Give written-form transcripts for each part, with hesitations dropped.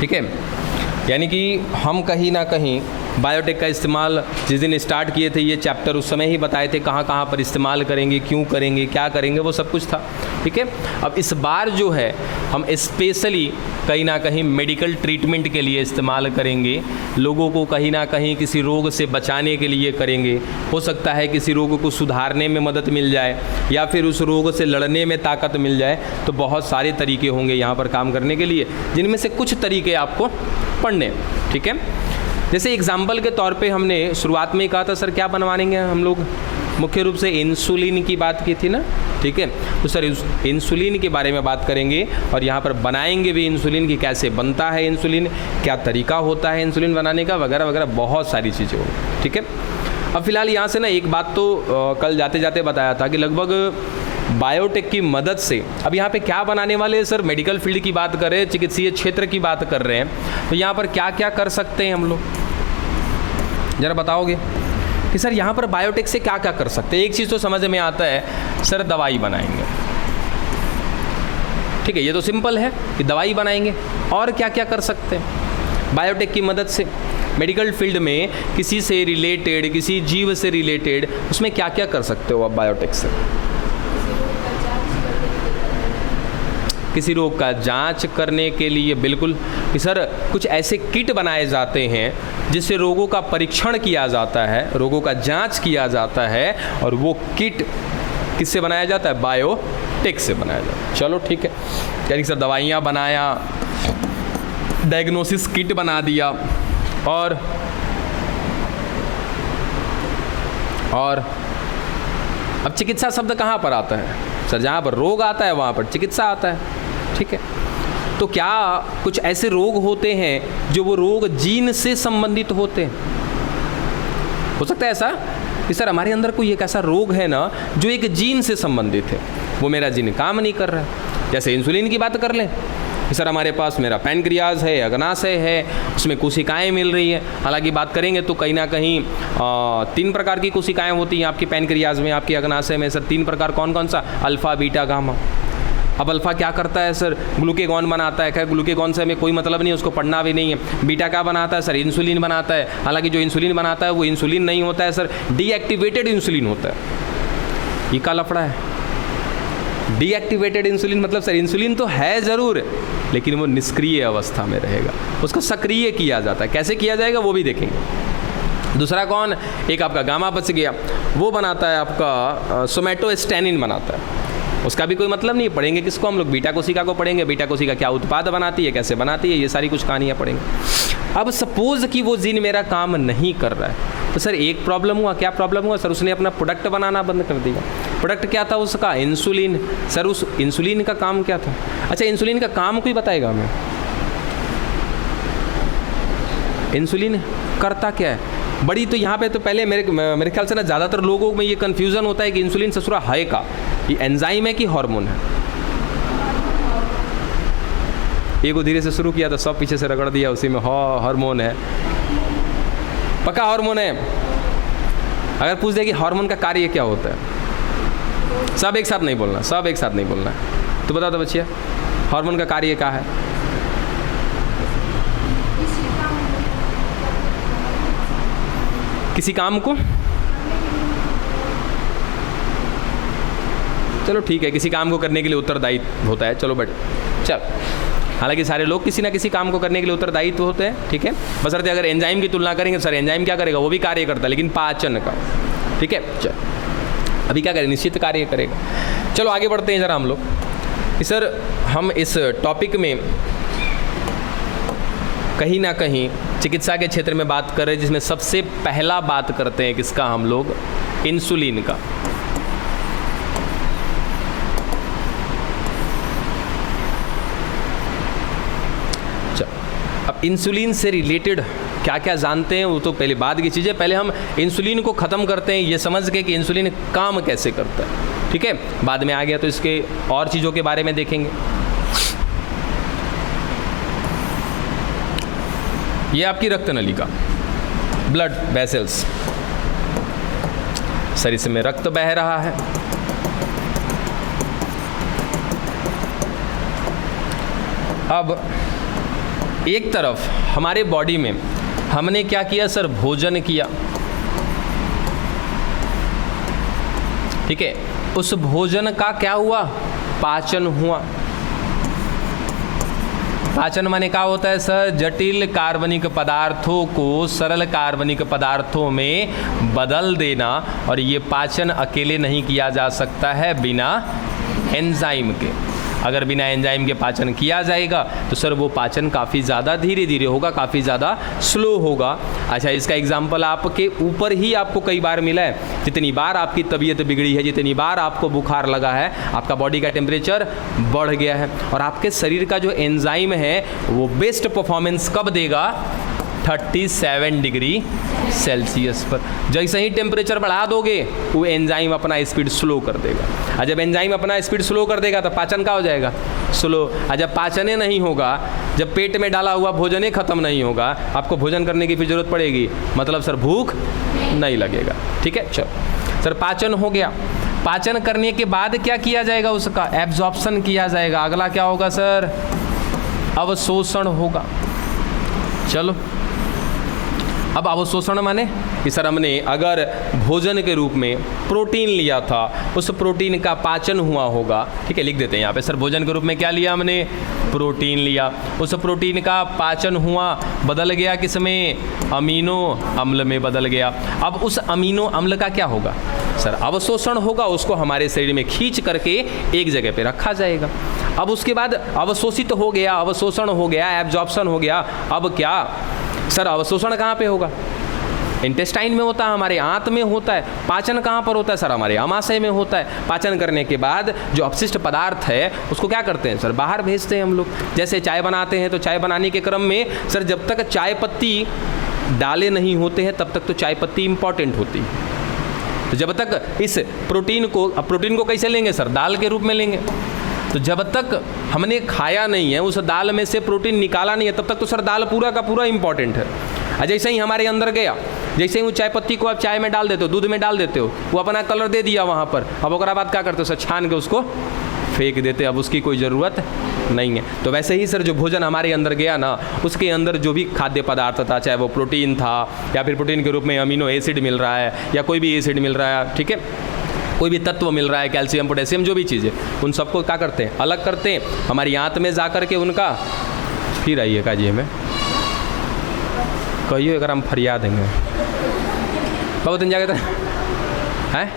ठीक है। यानी कि हम कहीं ना कहीं बायोटेक का इस्तेमाल जिस दिन स्टार्ट किए थे ये चैप्टर, उस समय ही बताए थे कहाँ कहाँ पर इस्तेमाल करेंगे, क्यों करेंगे, क्या करेंगे, वो सब कुछ था। ठीक है। अब इस बार जो है हम स्पेशली कहीं ना कहीं मेडिकल ट्रीटमेंट के लिए इस्तेमाल करेंगे, लोगों को कहीं ना कहीं किसी रोग से बचाने के लिए करेंगे। हो सकता है किसी रोग को सुधारने में मदद मिल जाए या फिर उस रोग से लड़ने में ताकत मिल जाए। तो बहुत सारे तरीके होंगे यहाँ पर काम करने के लिए, जिनमें से कुछ तरीके आपको पढ़ने। ठीक है। जैसे एग्जाम्पल के तौर पे हमने शुरुआत में ही कहा था सर क्या बनवाएंगे हम लोग, मुख्य रूप से इंसुलिन की बात की थी ना। ठीक है। तो सर इंसुलिन के बारे में बात करेंगे और यहाँ पर बनाएंगे भी इंसुलिन की, कैसे बनता है इंसुलिन, क्या तरीका होता है इंसुलिन बनाने का, वगैरह वगैरह बहुत सारी चीज़ें होंगी। ठीक है। अब फिलहाल यहाँ से ना एक बात तो कल जाते जाते बताया था कि लगभग बायोटेक की मदद से अब यहाँ पे क्या बनाने वाले हैं सर, मेडिकल फील्ड की बात कर रहे हैं, चिकित्सीय क्षेत्र की बात कर रहे हैं, तो यहाँ पर क्या क्या कर सकते हैं हम लोग, ज़रा बताओगे कि सर यहाँ पर बायोटेक से क्या क्या कर सकते हैं। एक चीज़ तो समझ में आता है सर, दवाई बनाएंगे। ठीक है, ये तो सिंपल है कि दवाई बनाएंगे। और क्या क्या कर सकते हैं बायोटेक की मदद से मेडिकल फील्ड में, किसी से रिलेटेड, किसी जीव से रिलेटेड, उसमें क्या क्या कर सकते हो आप बायोटेक से। किसी रोग का जांच करने के लिए बिल्कुल कि सर कुछ ऐसे किट बनाए जाते हैं जिससे रोगों का परीक्षण किया जाता है, रोगों का जांच किया जाता है, और वो किट किससे बनाया जाता है, बायोटेक से बनाया जाता है। चलो ठीक है, यानी सर दवाइयाँ बनाया, डायग्नोसिस किट बना दिया, और अब चिकित्सा शब्द कहाँ पर आता है सर, जहाँ पर रोग आता है वहाँ पर चिकित्सा आता है। ठीक है। तो क्या कुछ ऐसे रोग होते हैं जो वो रोग जीन से संबंधित होते हैं। हो सकता है ऐसा कि सर हमारे अंदर कोई एक ऐसा रोग है ना जो एक जीन से संबंधित है, वो मेरा जीन काम नहीं कर रहा है। जैसे इंसुलिन की बात कर लें कि सर हमारे पास मेरा पैनक्रियाज है, अग्नाशय है, उसमें कोशिकाएं मिल रही हैं। हालांकि बात करेंगे तो कहीं ना कहीं 3 प्रकार की कोशिकाएं होती हैं आपकी पैनक्रियाज में, आपकी अग्नाशय में। सर 3 प्रकार कौन कौन सा, अल्फा, बीटा, गामा। अब अल्फा क्या करता है सर, ग्लूकेगॉन बनाता है। खैर ग्लूकेगॉन से हमें कोई मतलब नहीं है, उसको पढ़ना भी नहीं है। बीटा क्या बनाता है सर, इंसुलिन बनाता है। हालांकि जो इंसुलिन बनाता है वो इंसुलिन नहीं होता है सर, डीएक्टिवेटेड इंसुलिन होता है। ये का लफड़ा है, डीएक्टिवेटेड इंसुलिन मतलब सर इंसुलिन तो है ज़रूर, लेकिन वो निष्क्रिय अवस्था में रहेगा, उसको सक्रिय किया जाता है। कैसे किया जाएगा वो भी देखेंगे। दूसरा कौन, एक आपका गामा बच गया, वो बनाता है आपका सोमैटोस्टेनिन बनाता है। उसका भी कोई मतलब नहीं, पढ़ेंगे किसको हम लोग, बीटा कोशिका को पढ़ेंगे। बीटा कोशिका क्या उत्पाद बनाती है, कैसे बनाती है, ये सारी कुछ कहानियाँ पढ़ेंगे। अब सपोज कि वो जीन मेरा काम नहीं कर रहा है, तो सर एक प्रॉब्लम हुआ। क्या प्रॉब्लम हुआ सर, उसने अपना प्रोडक्ट बनाना बंद कर दिया। प्रोडक्ट क्या था उसका, इंसुलिन। सर उस इंसुलिन का काम क्या था, अच्छा इंसुलिन का काम कोई बताएगा हमें, इंसुलिन करता क्या है। बड़ी तो यहाँ पे तो पहले मेरे ख्याल से ना ज़्यादातर लोगों में ये कन्फ्यूज़न होता है कि इंसुलिन ससुरा है का, ये एंजाइम है कि हार्मोन है। एक को धीरे से शुरू किया तो सब पीछे से रगड़ दिया उसी में, हार्मोन है, पक्का हार्मोन है। अगर पूछ दे कि हार्मोन का कार्य क्या होता है, सब एक साथ नहीं बोलना, सब एक साथ नहीं बोलना। तो बताओ तो बच्चिया, हार्मोन का कार्य क्या है। किसी काम को, चलो ठीक है, किसी काम को करने के लिए उत्तरदायित्व होता है। चलो बट चल, हालांकि सारे लोग किसी ना किसी काम को करने के लिए उत्तरदायित्व होते हैं। ठीक है, बशर्ते अगर एंजाइम की तुलना करेंगे सर एंजाइम क्या करेगा, वो भी कार्य करता है लेकिन पाचन का। ठीक है, चल अभी क्या करें, निश्चित कार्य करेगा। चलो आगे बढ़ते हैं जरा हम लोग। सर हम इस टॉपिक में कहीं ना कहीं चिकित्सा के क्षेत्र में बात कर रहे हैं, जिसमें सबसे पहला बात करते हैं किसका हम लोग, इंसुलिन का। अब इंसुलिन से रिलेटेड क्या क्या जानते हैं वो तो पहले बाद की चीज़ है। पहले हम इंसुलिन को ख़त्म करते हैं ये समझ के कि इंसुलिन काम कैसे करता है। ठीक है, बाद में आ गया तो इसके और चीज़ों के बारे में देखेंगे। ये आपकी रक्त नलिका, ब्लड वेसल्स, शरीर में रक्त बह रहा है। अब एक तरफ हमारे बॉडी में हमने क्या किया सर, भोजन किया, ठीक है, उस भोजन का क्या हुआ, पाचन हुआ। पाचन माने क्या होता है सर, जटिल कार्बनिक पदार्थों को सरल कार्बनिक पदार्थों में बदल देना। और ये पाचन अकेले नहीं किया जा सकता है बिना एंजाइम के। अगर बिना एंजाइम के पाचन किया जाएगा तो सर वो पाचन काफ़ी ज़्यादा धीरे धीरे होगा, काफ़ी ज़्यादा स्लो होगा। अच्छा, इसका एग्जाम्पल आपके ऊपर ही आपको कई बार मिला है। जितनी बार आपकी तबीयत बिगड़ी है, जितनी बार आपको बुखार लगा है, आपका बॉडी का टेम्परेचर बढ़ गया है और आपके शरीर का जो एंजाइम है वो बेस्ट परफॉर्मेंस कब देगा, 37 डिग्री सेल्सियस पर। जैसे ही टेम्परेचर बढ़ा दोगे वो एंजाइम अपना स्पीड स्लो कर देगा। और जब एंजाइम अपना स्पीड स्लो कर देगा तो पाचन का हो जाएगा स्लो। और जब पाचने नहीं होगा, जब पेट में डाला हुआ भोजन खत्म नहीं होगा, आपको भोजन करने की फिर जरूरत पड़ेगी, मतलब सर भूख नहीं लगेगा। ठीक है, चलो सर पाचन हो गया। पाचन करने के बाद क्या किया जाएगा, उसका एब्जॉर्प्शन किया जाएगा। अगला क्या होगा सर, अवशोषण होगा। चलो, अब अवशोषण माने कि सर हमने अगर भोजन के रूप में प्रोटीन लिया था, उस प्रोटीन का पाचन हुआ होगा। ठीक है, लिख देते हैं यहाँ पे, सर भोजन के रूप में क्या लिया हमने, प्रोटीन लिया। उस प्रोटीन का पाचन हुआ, बदल गया किसमें, अमीनो अम्ल में बदल गया। अब उस अमीनो अम्ल का क्या होगा सर, अवशोषण होगा। उसको हमारे शरीर में खींच करके एक जगह पे रखा जाएगा। अब उसके बाद अवशोषित हो गया, अवशोषण हो गया, एब्जॉर्प्शन हो गया। अब क्या सर, अवशोषण कहाँ पे होगा, इंटेस्टाइन में होता है, हमारे आंत में होता है। पाचन कहाँ पर होता है सर, हमारे आमाशय में होता है। पाचन करने के बाद जो अपशिष्ट पदार्थ है उसको क्या करते हैं सर, बाहर भेजते हैं हम लोग। जैसे चाय बनाते हैं तो चाय बनाने के क्रम में सर जब तक चाय पत्ती डाले नहीं होते हैं तब तक तो चाय पत्ती इंपॉर्टेंट होती है। तो जब तक इस प्रोटीन को, अब प्रोटीन को कैसे लेंगे सर, दाल के रूप में लेंगे। तो जब तक हमने खाया नहीं है, उस दाल में से प्रोटीन निकाला नहीं है, तब तक तो सर दाल पूरा का पूरा इंपॉर्टेंट है। और जैसे ही हमारे अंदर गया, जैसे ही वो चाय पत्ती को आप चाय में डाल देते हो, दूध में डाल देते हो, वो अपना कलर दे दिया वहाँ पर। अब उसके बाद क्या करते हो सर, छान के उसको फेंक देते, अब उसकी कोई ज़रूरत नहीं है। तो वैसे ही सर जो भोजन हमारे अंदर गया ना, उसके अंदर जो भी खाद्य पदार्थ था, चाहे वो प्रोटीन था या फिर प्रोटीन के रूप में अमीनो एसिड मिल रहा है या कोई भी एसिड मिल रहा है, ठीक है, कोई भी तत्व मिल रहा है, कैल्शियम पोटेशियम जो भी चीज़ें, उन सबको क्या करते हैं, अलग करते हैं। हमारी आंत में जा कर के उनका, फिर आइए काजी हमें कहिए अगर हम फरियाद देंगे कब दिन जाके हैं।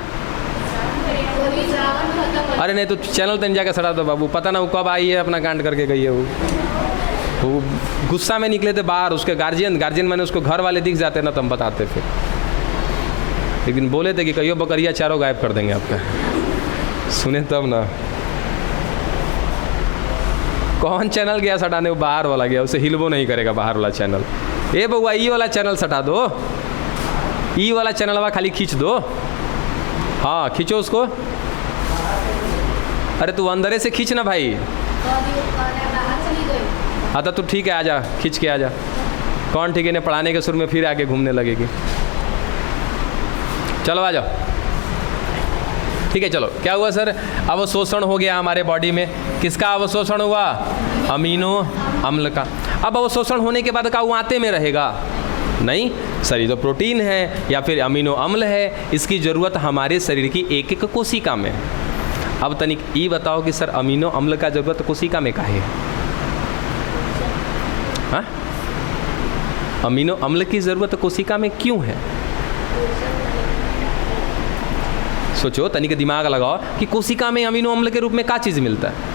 अरे नहीं तो चैनल तन जाके सड़ा दो बाबू, पता ना वो कब आई है, अपना कांड करके गई है। वो गुस्सा में निकले थे बाहर, उसके गार्जियन मैंने उसको घर वाले दिख जाते ना तो हम बताते फिर। एक दिन बोले थे कि कहियो बकरिया चारों गायब कर देंगे आपका, सुने तब ना। कौन चैनल गया सटाने, वो बाहर वाला गया, उसे हिलबो नहीं करेगा बाहर वाला चैनल। ए बउआ ई वाला चैनल सटा दो, ई वाला चैनल वाला खाली खींच दो। हाँ खींचो उसको। अरे तू अंदर से खींच ना भाई। हाँ तो तू ठीक है, आजा खींच के आजा। कौन ठीक है, इन्हें पढ़ाने के सुर में फिर आके घूमने लगेगी। चलो आ जाओ। ठीक है चलो, क्या हुआ सर, अवशोषण हो गया हमारे बॉडी में। किसका अवशोषण हुआ, अमीनो अम्ल का। अब अवशोषण होने के बाद का वो आंते में रहेगा नहीं सर, ये जो प्रोटीन है या फिर अमीनो अम्ल है, इसकी ज़रूरत हमारे शरीर की एक एक कोशिका में है। अब तनिक ये बताओ कि सर अमीनो अम्ल का ज़रूरत कोशिका में काहे है? हाँ, अमीनो अम्ल की ज़रूरत कोशिका में क्यों है? सोचो, तनिक दिमाग लगाओ कि कोशिका में अमीनो अम्ल के रूप में क्या चीज़ मिलता है?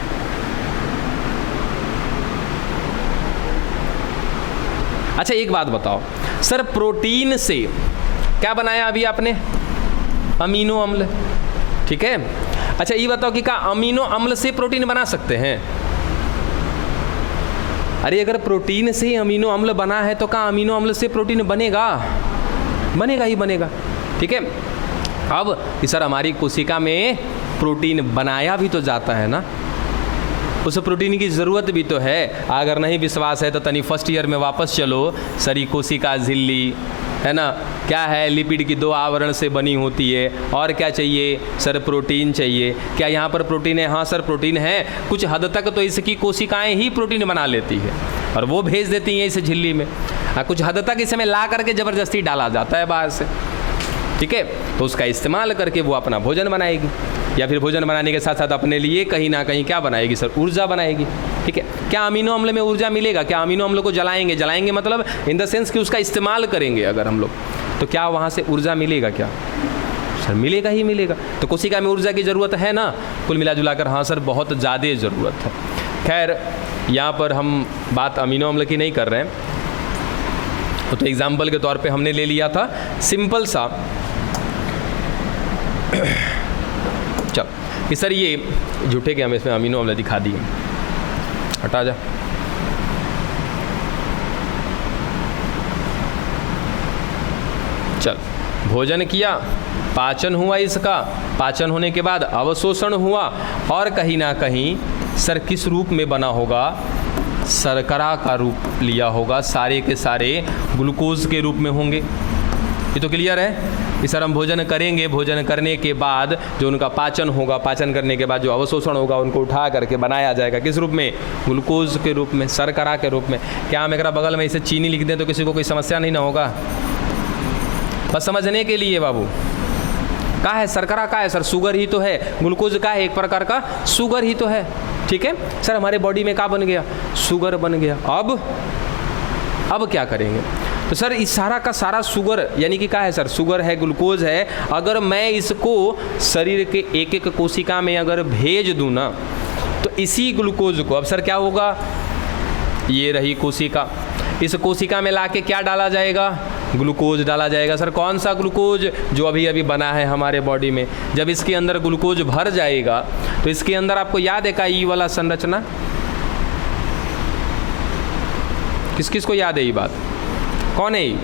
अच्छा एक बात बताओ सर, प्रोटीन से क्या बनाया अभी आपने, अमीनो अम्ल, ठीक है। अच्छा ये बताओ कि क्या अमीनो अम्ल से प्रोटीन बना सकते हैं? अरे अगर प्रोटीन से ही अमीनो अम्ल बना है तो क्या अमीनो अम्ल से प्रोटीन बनेगा? बनेगा ही बनेगा, ठीक है। अब कि सर हमारी कोशिका में प्रोटीन बनाया भी तो जाता है ना, उस प्रोटीन की ज़रूरत भी तो है। अगर नहीं विश्वास है तो तनी फर्स्ट ईयर में वापस चलो, सरी कोशिका झिल्ली है ना, क्या है, लिपिड की 2 आवरण से बनी होती है। और क्या चाहिए सर, प्रोटीन चाहिए। क्या यहाँ पर प्रोटीन है? हाँ सर प्रोटीन है। कुछ हद तक तो इसकी कोशिकाएं ही प्रोटीन बना लेती है और वो भेज देती हैं इस झिल्ली में। हाँ, कुछ हद तक इसमें ला करके ज़बरदस्ती डाला जाता है बाहर से, ठीक है। तो उसका इस्तेमाल करके वो अपना भोजन बनाएगी, या फिर भोजन बनाने के साथ साथ अपने लिए कहीं ना कहीं क्या बनाएगी सर, ऊर्जा बनाएगी, ठीक है। क्या अमीनो अम्ल में ऊर्जा मिलेगा? क्या अमीनो अम्ल को जलाएंगे मतलब इन द सेंस कि उसका इस्तेमाल करेंगे अगर हम लोग, तो क्या वहाँ से ऊर्जा मिलेगा? क्या सर मिलेगा ही मिलेगा। तो कोशिका में ऊर्जा की ज़रूरत है ना, कुल मिला जुला कर हाँ सर बहुत ज़्यादा ज़रूरत है। खैर यहाँ पर हम बात अमीनो अम्ल की नहीं कर रहे हैं, तो एग्जाम्पल के तौर पे हमने ले लिया था सिंपल सा, चल कि सर ये झूठे के हमें इसमें अमीनो अम्ल दिखा दिए, हटा जा। चल भोजन किया, पाचन हुआ इसका, पाचन होने के बाद अवशोषण हुआ, और कहीं ना कहीं सर किस रूप में बना होगा, शर्करा का रूप लिया होगा, सारे के सारे ग्लूकोज के रूप में होंगे। ये तो क्लियर है कि सर हम भोजन करेंगे, भोजन करने के बाद जो उनका पाचन होगा, पाचन करने के बाद जो अवशोषण होगा उनको उठा करके बनाया जाएगा किस रूप में, ग्लूकोज के रूप में, शर्करा के रूप में। क्या हम एक बगल में इसे चीनी लिख दें तो किसी को कोई समस्या नहीं ना होगा? बस समझने के लिए बाबू, का है शर्करा, का है सर शुगर ही तो है, ग्लूकोज का है एक प्रकार का शुगर ही तो है, ठीक है सर। हमारे बॉडी में क्या बन गया, शुगर बन गया। अब क्या करेंगे? तो सर इस सारा का सारा शुगर यानी कि क्या है सर, शुगर है, ग्लूकोज है, अगर मैं इसको शरीर के एक एक कोशिका में अगर भेज दूँ ना, तो इसी ग्लूकोज को अब सर क्या होगा, ये रही कोशिका, इस कोशिका में लाके क्या डाला जाएगा, ग्लूकोज डाला जाएगा। सर कौन सा ग्लूकोज? जो अभी अभी बना है हमारे बॉडी में। जब इसके अंदर ग्लूकोज भर जाएगा तो इसके अंदर आपको याद है का ई वाला संरचना, किस किस को याद है ये बात, कौन है ये?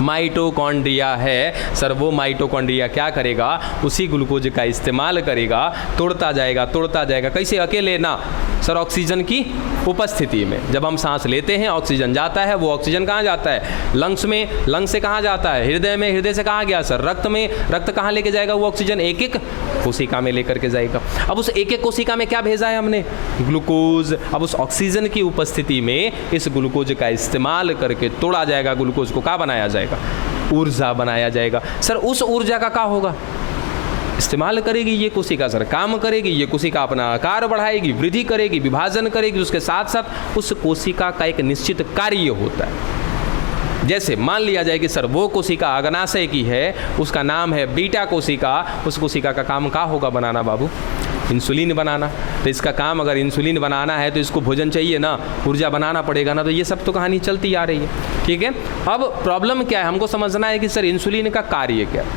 माइटोकॉन्ड्रिया है सर। वो माइटोकॉन्ड्रिया क्या करेगा, उसी ग्लूकोज का इस्तेमाल करेगा, तोड़ता जाएगा। कैसे? अकेले ना सर, ऑक्सीजन की उपस्थिति में। जब हम सांस लेते हैं ऑक्सीजन जाता है, वो ऑक्सीजन कहाँ जाता है, लंग्स में, लंग्स से कहाँ जाता है, हृदय में, हृदय से कहाँ गया सर, रक्त में, रक्त कहाँ लेके जाएगा वो ऑक्सीजन, एक एक कोशिका में लेकर के जाएगा। अब उस एक एक कोशिका में क्या भेजा है हमने, ग्लूकोज। अब उस ऑक्सीजन की उपस्थिति में इस ग्लूकोज का इस्तेमाल करके तोड़ा जाएगा, ग्लूकोज को क्या बनाया जाएगा, ऊर्जा बनाया जाएगा। सर उस ऊर्जा का क्या होगा, इस्तेमाल करेगी ये कोशिका सर, काम करेगी ये कोशिका, अपना आकार बढ़ाएगी, वृद्धि करेगी, विभाजन करेगी, उसके साथ साथ उस कोशिका का एक निश्चित कार्य होता है। जैसे मान लिया जाए कि सर वो कोशिका अग्नाशय की है, उसका नाम है बीटा कोशिका, उस कोशिका का काम क्या होगा बनाना बाबू, इंसुलिन बनाना। तो इसका काम अगर इंसुलिन बनाना है तो इसको भोजन चाहिए ना, ऊर्जा बनाना पड़ेगा ना, तो ये सब तो कहानी चलती आ रही है, ठीक है। अब प्रॉब्लम क्या है, हमको समझना है कि सर इंसुलिन का कार्य क्या है,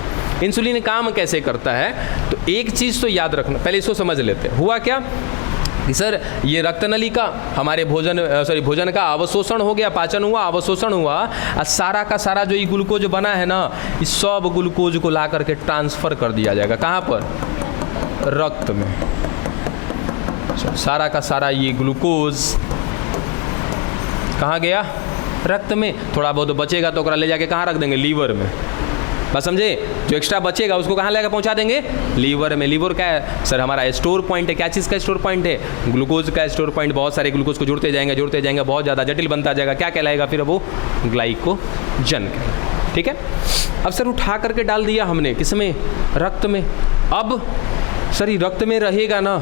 इंसुलिन काम कैसे करता है। तो एक चीज़ तो याद रखना, पहले इसको समझ लेते हैं। हुआ क्या कि सर ये रक्तनली का हमारे भोजन का अवशोषण हो गया, पाचन हुआ, अवशोषण हुआ, और सारा का सारा जो ये ग्लूकोज बना है ना, इस सब ग्लूकोज को ला करके ट्रांसफ़र कर दिया जाएगा कहाँ पर, रक्त में। सारा का सारा ये ग्लूकोज कहाँ गया, रक्त में। थोड़ा बहुत बचेगा तो ले जाके कहाँ रख देंगे, लीवर में। बस समझे, जो एक्स्ट्रा बचेगा उसको कहाँ लेकर पहुँचा देंगे, लीवर में। लीवर क्या है सर, हमारा स्टोर पॉइंट है। क्या चीज़ का स्टोर पॉइंट है, ग्लूकोज का स्टोर पॉइंट। बहुत सारे ग्लूकोज को जुड़ते जाएंगे, बहुत ज़्यादा जटिल बनता जाएगा, क्या कहलाएगा फिर वो, ग्लाइकोजन। ठीक है। अब सर उठा करके डाल दिया हमने किसमें, रक्त में। अब सर ये रक्त में रहेगा ना,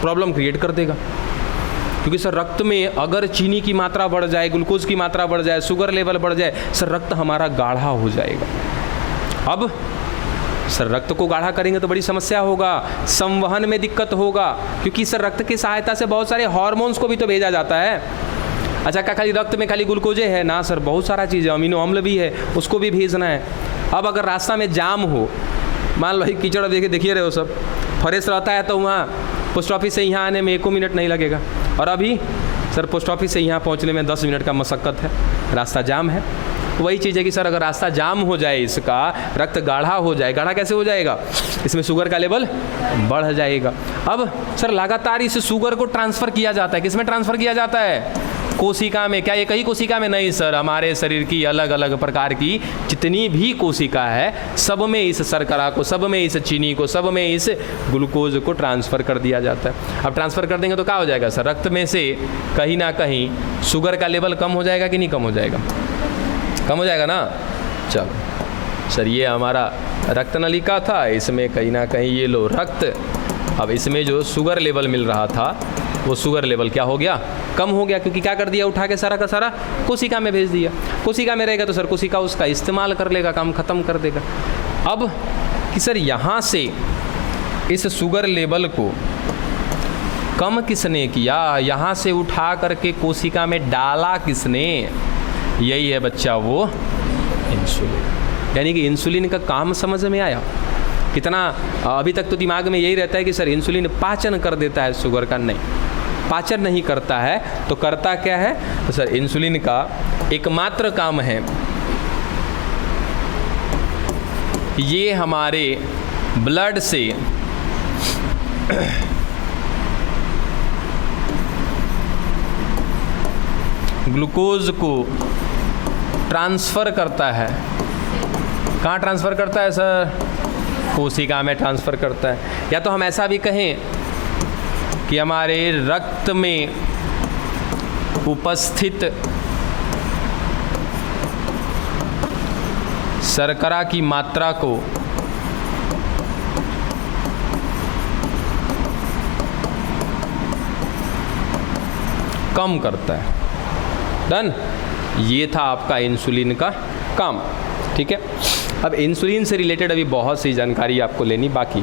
प्रॉब्लम क्रिएट कर देगा, क्योंकि सर रक्त में अगर चीनी की मात्रा बढ़ जाए, ग्लूकोज की मात्रा बढ़ जाए, शुगर लेवल बढ़ जाए, सर रक्त हमारा गाढ़ा हो जाएगा। अब सर रक्त को गाढ़ा करेंगे तो बड़ी समस्या होगा, संवहन में दिक्कत होगा, क्योंकि सर रक्त की सहायता से बहुत सारे हार्मोन्स को भी तो भेजा जाता है। अच्छा, क्या खाली रक्त में खाली ग्लूकोज है ना सर, बहुत सारा चीज़ है, अमीनो अम्ल भी है, उसको भी भेजना है। अब अगर रास्ता में जाम हो, मान लो कीचड़ देखिए रहे हो सब, फ्रेश रहता है तो वहाँ पोस्ट ऑफिस से यहाँ आने में 1 मिनट नहीं लगेगा, और अभी सर पोस्ट ऑफिस से यहाँ पहुँचने में 10 मिनट का मशक्क़त है, रास्ता जाम है। वही चीज़ है कि सर अगर रास्ता जाम हो जाए, इसका रक्त गाढ़ा हो जाए, गाढ़ा कैसे हो जाएगा, इसमें शुगर का लेवल बढ़ जाएगा। अब सर लगातार इस शुगर को ट्रांसफ़र किया जाता है, किसमें ट्रांसफ़र किया जाता है, कोशिका में, क्या एक ही कोशिका में? नहीं सर, हमारे शरीर की अलग अलग प्रकार की जितनी भी कोशिका है सब में इस शर्करा को, सब में इस चीनी को, सब में इस ग्लूकोज को ट्रांसफ़र कर दिया जाता है। अब ट्रांसफ़र कर देंगे तो क्या हो जाएगा सर? रक्त में से कहीं ना कहीं शुगर का लेवल कम हो जाएगा कि नहीं कम हो जाएगा? कम हो जाएगा ना। चलो सर, ये हमारा रक्त नलिका था, इसमें कहीं ना कहीं ये लो रक्त, अब इसमें जो शुगर लेवल मिल रहा था वो शुगर लेवल क्या हो गया? कम हो गया, क्योंकि क्या कर दिया? उठा के सारा का सारा कोशिका में भेज दिया। कोशिका में रहेगा तो सर कोशिका उसका इस्तेमाल कर लेगा, काम खत्म कर देगा। अब कि सर यहाँ से इस शुगर लेवल को कम किसने किया? यहाँ से उठा करके कोशिका में डाला किसने? यही है बच्चा वो इंसुलिन। यानी कि इंसुलिन का काम समझ में आया कितना? अभी तक तो दिमाग में यही रहता है कि सर इंसुलिन पाचन कर देता है शुगर का। नहीं, पाचन नहीं करता है। तो करता क्या है? तो सर इंसुलिन का एकमात्र काम है ये हमारे ब्लड से ग्लूकोज को ट्रांसफ़र करता है। कहाँ ट्रांसफ़र करता है सर? कोशिका में ट्रांसफ़र करता है। या तो हम ऐसा भी कहें कि हमारे रक्त में उपस्थित शर्करा की मात्रा को कम करता है। डन। ये था आपका इंसुलिन का काम। ठीक है। अब इंसुलिन से रिलेटेड अभी बहुत सी जानकारी आपको लेनी बाकी।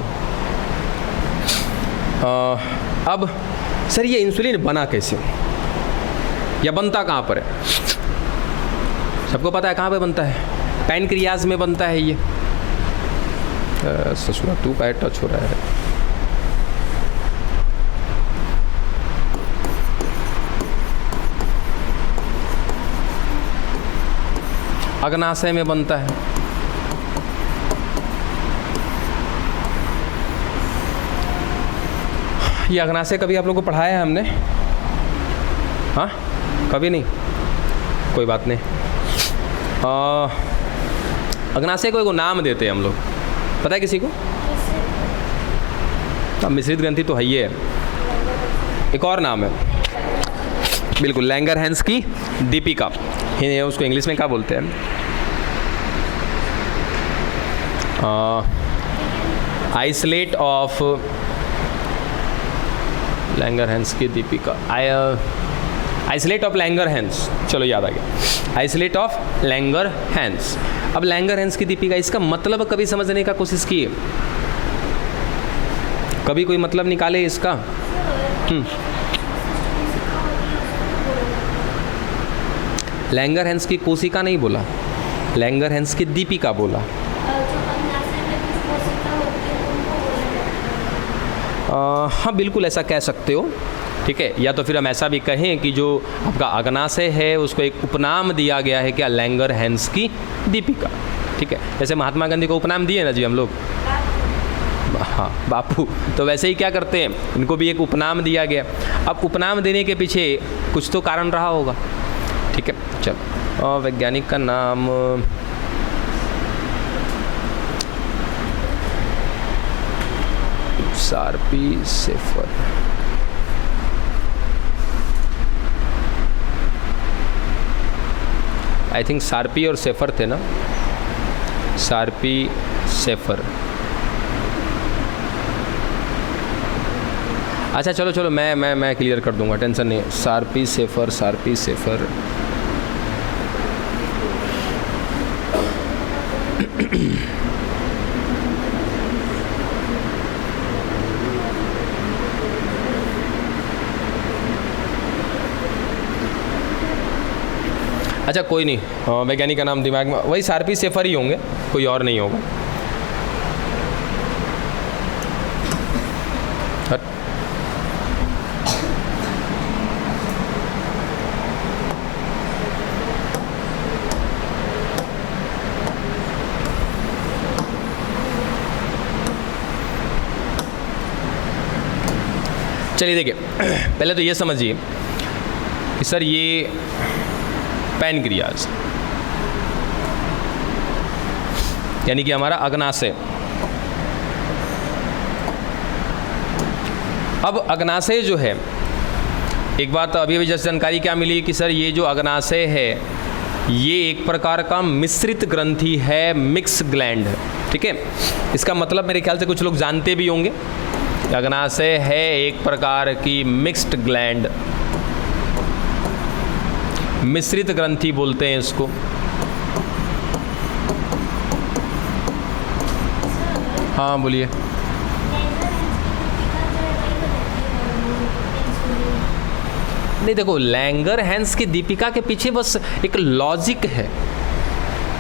अब सर ये इंसुलिन बना कैसे या बनता कहाँ पर है? सबको पता है कहाँ पे बनता है? पैनक्रियाज में बनता है ये। ससुरा तू का टच हो रहा है। अग्नाशय में बनता है। ये अग्नाशय कभी आप लोगों को पढ़ाया है हमने? हाँ, कभी नहीं, कोई बात नहीं। अग्नाशय को एक नाम देते हैं हम लोग, पता है किसी को? अब मिश्रित ग्रंथि तो है ही है, एक और नाम है बिल्कुल, लैंगरहैंस की दीपिका। उसको इंग्लिश में क्या बोलते हैं? आइसलेट ऑफ लैंगरहैंस की दीपिका। आइसलेट ऑफ लैंगरहैंस, चलो याद आ गया, आइसलेट ऑफ लैंगरहैंस। अब लैंगरहैंस की दीपिका, इसका मतलब कभी समझने का कोशिश किए? कभी कोई मतलब निकाले इसका? लैंगरहैंस की कोशिका नहीं बोला, लैंगरहैंस की दीपिका बोला। हाँ बिल्कुल ऐसा कह सकते हो। ठीक है। या तो फिर हम ऐसा भी कहें कि जो आपका अग्नाशय है उसको एक उपनाम दिया गया है, क्या? लैंगरहैंस की दीपिका। ठीक है। जैसे महात्मा गांधी को उपनाम दिए ना जी हम लोग, हाँ बापू, तो वैसे ही क्या करते हैं, इनको भी एक उपनाम दिया गया। अब उपनाम देने के पीछे कुछ तो कारण रहा होगा। ठीक है। चलो, वैज्ञानिक का नाम Sharpey Schafer. I think Sharpey और शेफर थे ना, शार्पी शेफर। अच्छा चलो चलो, मैं क्लियर कर दूंगा, टेंशन नहीं है। Sharpey Schafer, Sharpey Schafer. अच्छा कोई नहीं, वैज्ञानिक का नाम दिमाग में, वही शार्पी शेफर ही होंगे, कोई और नहीं होगा। चलिए देखिए, पहले तो ये समझिए कि सर ये पैनक्रियाज यानी कि हमारा अग्नाशय। अब अग्नाशय जो है, एक बात अभी जैसे जानकारी क्या मिली कि सर ये जो अग्नाशय है ये एक प्रकार का मिश्रित ग्रंथि है, मिक्स ग्लैंड है, ठीक है। इसका मतलब मेरे ख्याल से कुछ लोग जानते भी होंगे, अग्नाशय है एक प्रकार की मिक्स्ड ग्लैंड, मिश्रित ग्रंथि बोलते हैं इसको। हाँ बोलिए। नहीं देखो, लैंगरहैंस की दीपिका के पीछे बस एक लॉजिक है,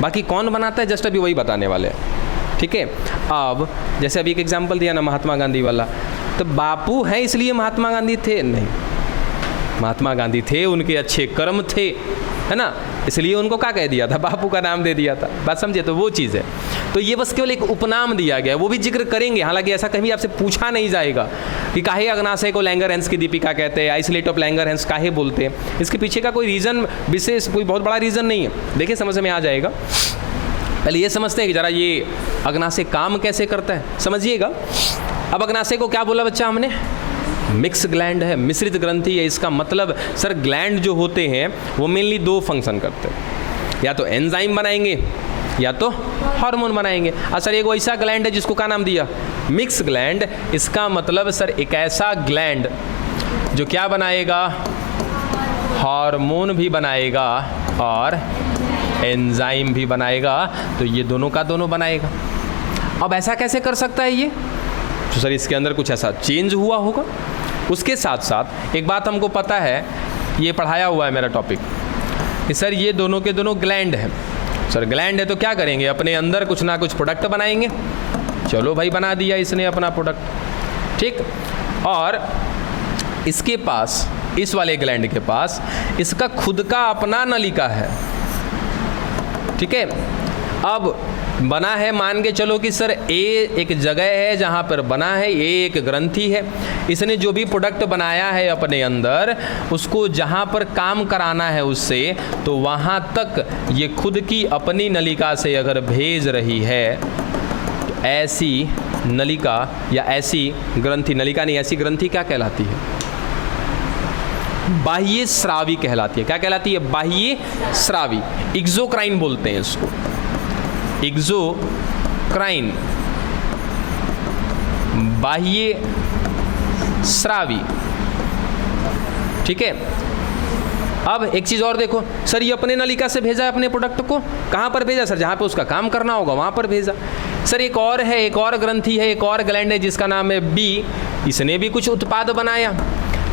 बाकी कौन बनाता है जस्ट अभी वही बताने वाले हैं, ठीक है। अब जैसे अभी एक एग्जांपल दिया ना महात्मा गांधी वाला, तो बापू है इसलिए महात्मा गांधी थे? नहीं, महात्मा गांधी थे, उनके अच्छे कर्म थे, है ना, इसलिए उनको क्या कह दिया था, बापू का नाम दे दिया था। बात समझे? तो वो चीज़ है। तो ये बस केवल एक उपनाम दिया गया, वो भी जिक्र करेंगे, हालांकि ऐसा कभी आपसे पूछा नहीं जाएगा कि काहे अग्नाशय को लैंगरहैंस की दीपिका कहते हैं, आइसोलेट ऑफ लैंगरहैंस काहे बोलते हैं। इसके पीछे का कोई रीज़न विशेष, कोई बहुत बड़ा रीज़न नहीं है, देखिए समझ में आ जाएगा। पहले ये समझते हैं कि जरा ये अग्नाशय काम कैसे करता है, समझिएगा। अब अग्नाशय को क्या बोला बच्चा हमने? मिक्स ग्लैंड है, मिश्रित ग्रंथि है। इसका मतलब सर ग्लैंड जो होते हैं वो मेनली दो फंक्शन करते हैं, या तो एंजाइम बनाएंगे या तो हार्मोन बनाएंगे। सर एक वैसा ग्लैंड है जिसको क्या नाम दिया? Mix gland. इसका मतलब सर एक ऐसा ग्लैंड जो क्या बनाएगा? हार्मोन भी बनाएगा और एंजाइम भी बनाएगा। तो ये दोनों का दोनों बनाएगा। अब ऐसा कैसे कर सकता है ये? तो सर इसके अंदर कुछ ऐसा चेंज हुआ होगा। उसके साथ साथ एक बात हमको पता है, ये पढ़ाया हुआ है मेरा टॉपिक, कि सर ये दोनों के दोनों ग्लैंड है। सर ग्लैंड है तो क्या करेंगे? अपने अंदर कुछ ना कुछ प्रोडक्ट बनाएंगे। चलो भाई बना दिया इसने अपना प्रोडक्ट, ठीक। और इसके पास, इस वाले ग्लैंड के पास इसका खुद का अपना नलिका है, ठीक है। अब बना है, मान के चलो कि सर ए एक जगह है जहाँ पर बना है, ये एक ग्रंथि है। इसने जो भी प्रोडक्ट बनाया है अपने अंदर, उसको जहाँ पर काम कराना है उससे, तो वहाँ तक ये खुद की अपनी नलिका से अगर भेज रही है, तो ऐसी नलिका या ऐसी ग्रंथि, नलिका नहीं ऐसी ग्रंथि क्या कहलाती है? बाह्य स्रावी कहलाती है। क्या कहलाती है? बाह्य स्रावी। एक्सोक्राइन बोलते हैं इसको, एक्सोक्राइन, बाह्य स्रावी, ठीक है। अब एक चीज़ और देखो, सर ये अपने नलिका से भेजा है अपने प्रोडक्ट को, कहाँ पर भेजा? सर जहाँ पे उसका काम करना होगा वहाँ पर भेजा। सर एक और है, एक और ग्रंथि है, एक और ग्लैंड है जिसका नाम है बी। इसने भी कुछ उत्पाद बनाया,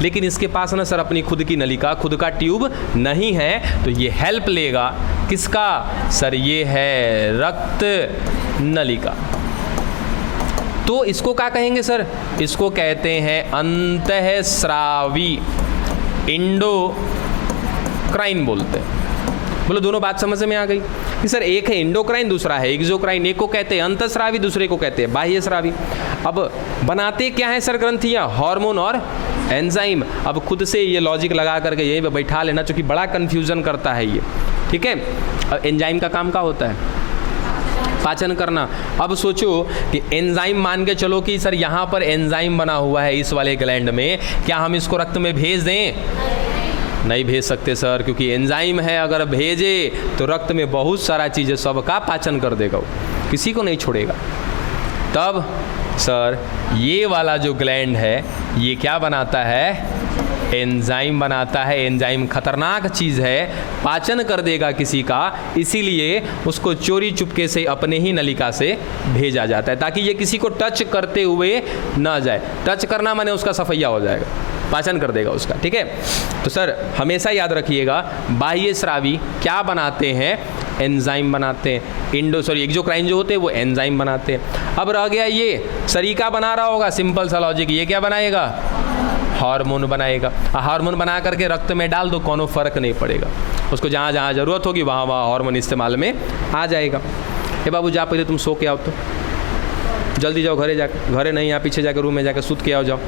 लेकिन इसके पास ना सर अपनी खुद की नलिका, खुद का ट्यूब नहीं है। तो ये हेल्प लेगा किसका? सर ये है रक्त नलिका। तो इसको क्या कहेंगे सर? इसको कहते हैं अंतःस्रावी, इंडोक्राइन बोलते हैं। बोलो दोनों बात समझ में आ गई कि सर एक है इंडोक्राइन, दूसरा है एक्सोक्राइन। एक को कहते हैं अंतःस्रावी, दूसरे को कहते हैं बाह्य स्रावी। अब बनाते क्या है सर ग्रंथियाँ? हार्मोन और एंजाइम। अब खुद से ये लॉजिक लगा करके यहीं पे बैठा लेना, क्योंकि बड़ा कन्फ्यूज़न करता है ये, ठीक है। अब एंजाइम का काम क्या होता है? पाचन करना। अब सोचो कि एंजाइम, मान के चलो कि सर यहाँ पर एंजाइम बना हुआ है इस वाले ग्लैंड में, क्या हम इसको रक्त में भेज दें? नहीं भेज सकते सर, क्योंकि एंजाइम है, अगर भेजे तो रक्त में बहुत सारा चीज़ें सबका पाचन कर देगा, वो किसी को नहीं छोड़ेगा। तब सर ये वाला जो ग्लैंड है ये क्या बनाता है? एंजाइम बनाता है। एंजाइम खतरनाक चीज़ है, पाचन कर देगा किसी का, इसीलिए उसको चोरी चुपके से अपने ही नलिका से भेजा जाता है, ताकि ये किसी को टच करते हुए ना जाए। टच करना माने उसका सफैया हो जाएगा, पाचन कर देगा उसका, ठीक है। तो सर हमेशा याद रखिएगा, बाह्य स्रावी क्या बनाते हैं? एंजाइम बनाते हैं। एक्सोक्राइन जो होते हैं वो एंजाइम बनाते हैं। अब रह गया ये सरीका बना रहा होगा, सिंपल सा लॉजिक, ये क्या बनाएगा? हार्मोन बनाएगा। हार्मोन बना करके रक्त में डाल दो, कोनो फर्क नहीं पड़ेगा, उसको जहाँ जहाँ ज़रूरत होगी वहाँ वहाँ हार्मोन इस्तेमाल में आ जाएगा। ए बाबू जा, पहले तुम सो के आओ, तो जल्दी जाओ घरे जाकर, घरे नहीं यहाँ पीछे जाकर रूम में जाकर सूत के आओ, जाओ।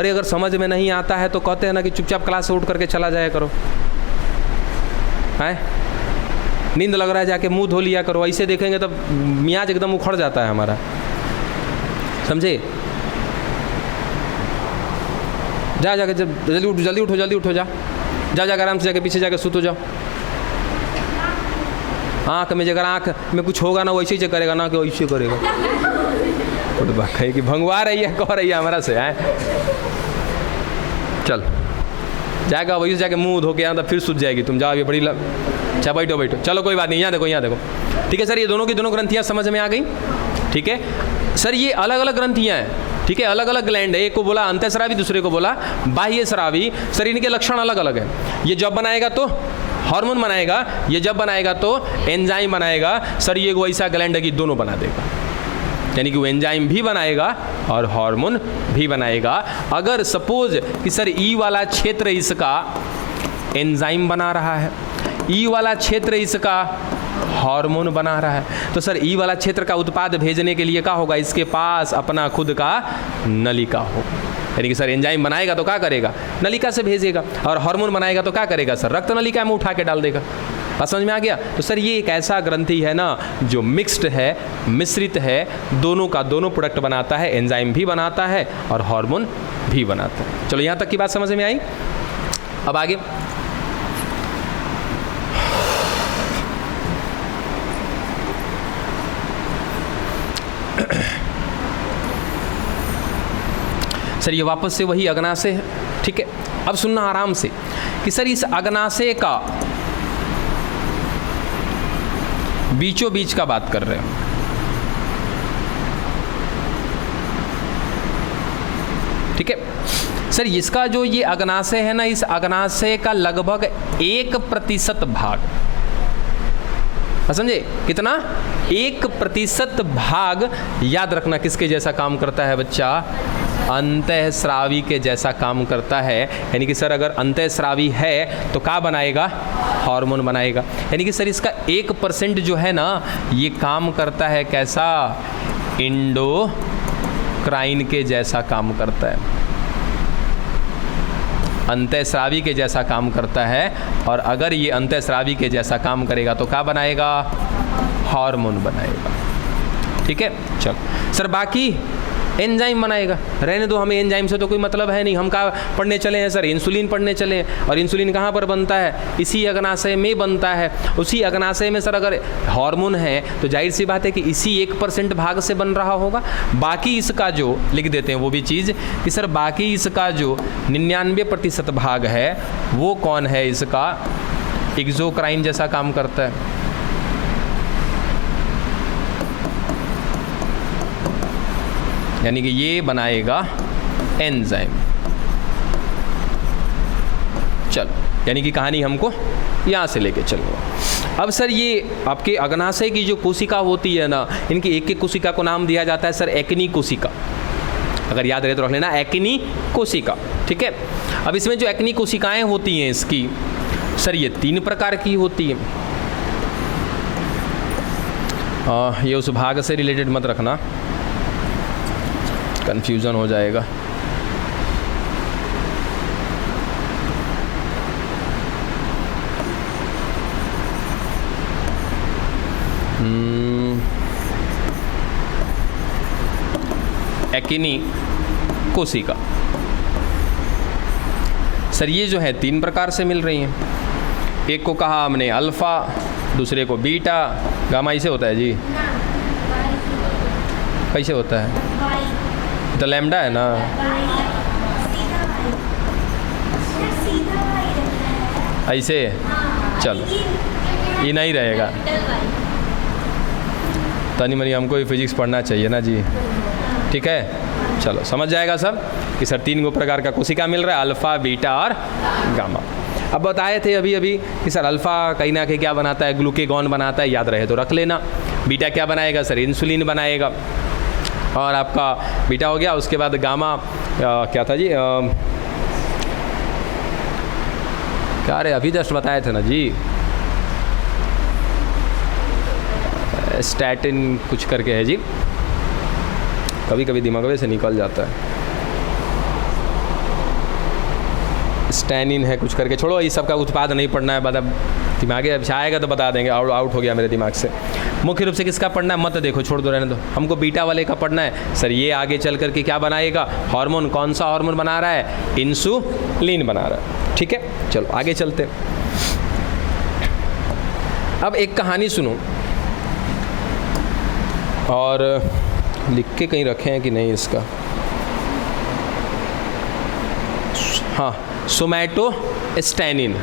अरे अगर समझ में नहीं आता है तो कहते हैं ना कि चुपचाप क्लास से उठ करके चला जाया करो, है नींद लग रहा है जाके मुंह धो लिया करो। ऐसे देखेंगे तब मियाज एकदम उखड़ जाता है हमारा, समझे। जा जाके जल्दी उठो जा जाकर आराम से जाके पीछे जाके सुतो जाओ। आँख में अगर आँख में कुछ होगा ना वैसे ही करेगा ना कि वैसे करेगा, तो बात है कि भंगवा रही है, कह रही है हमारा से है। चल जाएगा वही जाके मुंह धो के आना, फिर सूझ जाएगी। तुम जाओ, ये बड़ी अच्छा बैठो चलो कोई बात नहीं। यहाँ देखो ठीक है सर, ये दोनों की दोनों ग्रंथियाँ समझ में आ गई। ठीक है सर, ये अलग अलग ग्रंथियाँ हैं। ठीक है, अलग अलग ग्लैंड है, एक को बोला अंतःस्रावी, दूसरे को बोला बाह्य स्रावी। सर इनके लक्षण अलग अलग है। ये जब बनाएगा तो हार्मोन बनाएगा, ये जब बनाएगा तो एंजाइम बनाएगा। सर ये वैसा ग्लैंड है कि दोनों बना देगा, यानी कि वो एंजाइम भी बनाएगा और हार्मोन भी बनाएगा। अगर सपोज कि सर ई वाला क्षेत्र इसका एंजाइम बना रहा है, ई वाला क्षेत्र इसका हार्मोन बना रहा है, तो सर ई वाला क्षेत्र का उत्पाद भेजने के लिए क्या होगा, इसके पास अपना खुद का नलिका हो। यानी कि सर एंजाइम बनाएगा तो क्या करेगा, नलिका से भेजेगा, और हार्मोन बनाएगा तो क्या करेगा सर, रक्त नलिका में उठा के डाल देगा। बात समझ में आ गया। तो सर ये एक ऐसा ग्रंथि है ना जो मिक्स्ड है, मिश्रित है, दोनों का दोनों प्रोडक्ट बनाता है, एंजाइम भी बनाता है और हार्मोन भी बनाता है। चलो यहाँ तक की बात समझ में आई। अब आगे सर ये वापस से वही अग्नाशय है। ठीक है, अब सुनना आराम से कि सर इस अग्नाशय का बीचों बीच का बात कर रहे हैं। ठीक है सर, इसका जो ये अग्नाशय है ना, इस अग्नाशय का लगभग 1% भाग, समझे कितना, 1% भाग याद रखना किसके जैसा काम करता है बच्चा, अंतःस्रावी के जैसा काम करता है। यानी कि सर अगर अंतःस्रावी है तो क्या बनाएगा, हार्मोन बनाएगा। यानी कि सर इसका 1% जो है ना ये काम करता है कैसा, एंडोक्राइन के जैसा काम करता है, अंतःस्रावी के जैसा काम करता है। और अगर ये अंतःस्रावी के जैसा काम करेगा तो क्या बनाएगा, हार्मोन बनाएगा। ठीक है, चलो सर बाकी एंजाइम बनाएगा, रहने दो, हमें एंजाइम से तो कोई मतलब है नहीं। हम क्या पढ़ने चले हैं सर, इंसुलिन पढ़ने चले हैं। और इंसुलिन कहाँ पर बनता है, इसी अग्नाशय में बनता है। उसी अग्नाशय में सर अगर हार्मोन है तो जाहिर सी बात है कि इसी 1% भाग से बन रहा होगा। बाकी इसका जो लिख देते हैं वो भी चीज़ कि सर बाकी इसका जो 99% भाग है वो कौन है, इसका एक्सोक्राइन जैसा काम करता है। यानी कि ये बनाएगा एंजाइम। चलो, यानी कि कहानी हमको यहाँ से लेके चलो। अब सर ये आपके अग्नाशय की जो कोशिका होती है ना, इनकी एक एक कोशिका को नाम दिया जाता है सर एक्नी कोशिका। अगर याद रहे तो रख लेना, एक्नी कोशिका। ठीक है, अब इसमें जो एक्नी कोशिकाएं होती हैं इसकी सर ये 3 प्रकार की होती हैं। ये उस भाग से रिलेटेड मत रखना, कंफ्यूजन हो जाएगा। एक्नी कोशिका सर ये जो है 3 प्रकार से मिल रही हैं। एक को कहा हमने अल्फा, दूसरे को बीटा, गामा ऐसे होता है जी, कैसे होता है, तो लैम्डा है ना, ऐसे चलो ये नहीं रहेगा। तनी मनी हमको भी फिजिक्स पढ़ना चाहिए ना जी। ठीक है, चलो समझ जाएगा सब कि सर 3 प्रकार का कोशिका मिल रहा है, अल्फा, बीटा और गामा। अब बताए थे अभी अभी कि सर अल्फा कहीं ना कहीं क्या बनाता है, ग्लूकेगॉन बनाता है, याद रहे तो रख लेना। बीटा क्या बनाएगा सर, इंसुलिन बनाएगा। और आपका बीटा हो गया, उसके बाद गामा क्या था जी, क्या रे अभी जस्ट बताए थे ना जी, स्टैटिन कुछ करके है जी, कभी कभी दिमाग में से निकल जाता है। स्टैनिन है कुछ करके, छोड़ो इस सब का उत्पाद नहीं पढ़ना है, मतलब दिमागे अब आएगा तो बता देंगे, आउट हो गया मेरे दिमाग से। मुख्य रूप से किसका पढ़ना है मत देखो, छोड़ दो, रहने दो, हमको बीटा वाले का पढ़ना है। सर ये आगे चल करके क्या बनाएगा, हार्मोन, कौन सा हार्मोन बना रहा है, इंसुलिन बना रहा है। ठीक है, चलो आगे चलते। अब एक कहानी सुनो, और लिख के कहीं रखे हैं कि नहीं इसका, हाँ, सोमैटोस्टैनिन,